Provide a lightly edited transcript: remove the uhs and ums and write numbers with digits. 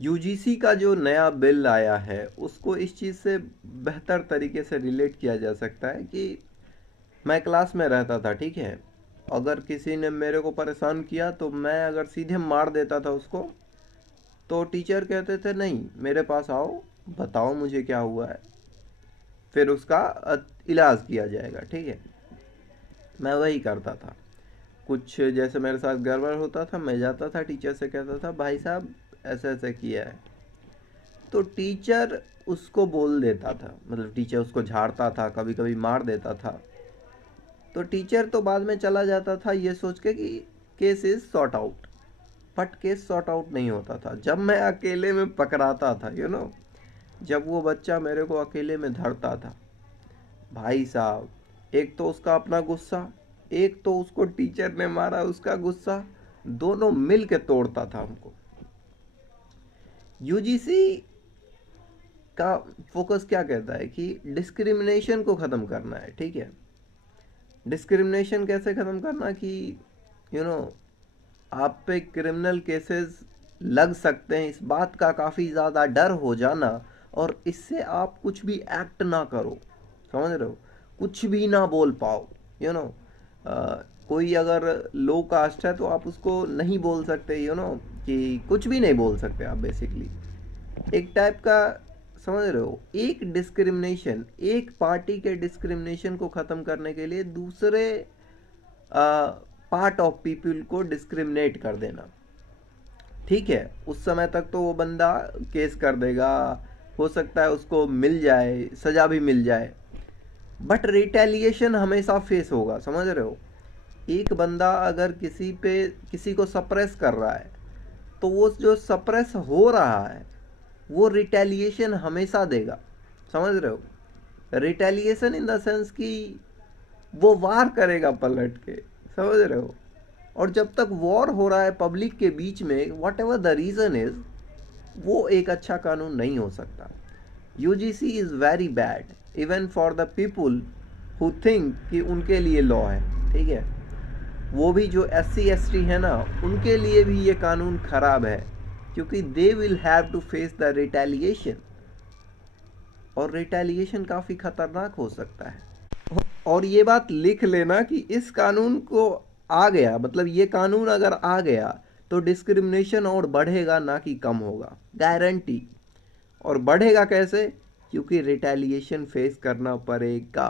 UGC का जो नया बिल आया है उसको इस चीज़ से बेहतर तरीके से रिलेट किया जा सकता है कि मैं क्लास में रहता था, ठीक है। अगर किसी ने मेरे को परेशान किया तो मैं अगर सीधे मार देता था उसको, तो टीचर कहते थे नहीं मेरे पास आओ, बताओ मुझे क्या हुआ है, फिर उसका इलाज किया जाएगा, ठीक है। मैं वही करता था। कुछ जैसे मेरे साथ गड़बड़ होता था, मैं जाता था टीचर से कहता था भाई साहब ऐसे ऐसे किया है, तो टीचर उसको बोल देता था, मतलब टीचर उसको झाड़ता था, कभी कभी मार देता था। तो टीचर तो बाद में चला जाता था ये सोच के कि case is sort out, but case sort out नहीं होता था जब मैं अकेले में पकड़ाता था, जब वो बच्चा मेरे को अकेले में धरता था। भाई साहब, एक तो उसका अपना गुस्सा, एक तो उसको टीचर ने मारा उसका गुस्सा, दोनों मिल के तोड़ता था हमको। यूजीसी का फोकस क्या कहता है कि डिस्क्रिमिनेशन को ख़त्म करना है, ठीक है। डिस्क्रिमिनेशन कैसे ख़त्म करना कि यू you नो know, आप पे क्रिमिनल केसेस लग सकते हैं, इस बात का काफ़ी ज़्यादा डर हो जाना, और इससे आप कुछ भी एक्ट ना करो, समझ रहे हो, कुछ भी ना बोल पाओ, यू नो कोई अगर लो कास्ट है तो आप उसको नहीं बोल सकते, कि कुछ भी नहीं बोल सकते आप बेसिकली, एक टाइप का, समझ रहे हो, एक डिस्क्रिमिनेशन, एक पार्टी के डिस्क्रिमिनेशन को ख़त्म करने के लिए दूसरे पार्ट ऑफ पीपल को डिस्क्रिमिनेट कर देना, ठीक है। उस समय तक तो वो बंदा केस कर देगा, हो सकता है उसको मिल जाए, सज़ा भी मिल जाए, बट रिटेलिएशन हमेशा फेस होगा, समझ रहे हो। एक बंदा अगर किसी को सप्रेस कर रहा है, तो वो जो सप्रेस हो रहा है वो रिटेलिएशन हमेशा देगा, समझ रहे हो। रिटेलिएशन इन द सेंस कि वो वार करेगा पलट के, समझ रहे हो। और जब तक वॉर हो रहा है पब्लिक के बीच में, what ever the reason is, वो एक अच्छा कानून नहीं हो सकता। UGC is very bad even for the people who think कि उनके लिए लॉ है, ठीक है। वो भी जो SC ST है ना, उनके लिए भी ये कानून खराब है, क्योंकि they will have to face the retaliation, और रिटेलिएशन काफ़ी खतरनाक हो सकता है। और ये बात लिख लेना कि इस कानून को आ गया, मतलब ये कानून अगर आ गया तो डिस्क्रिमिनेशन और बढ़ेगा ना कि कम होगा, गारंटी। और बढ़ेगा कैसे, क्योंकि रिटेलिएशन फेस करना पड़ेगा।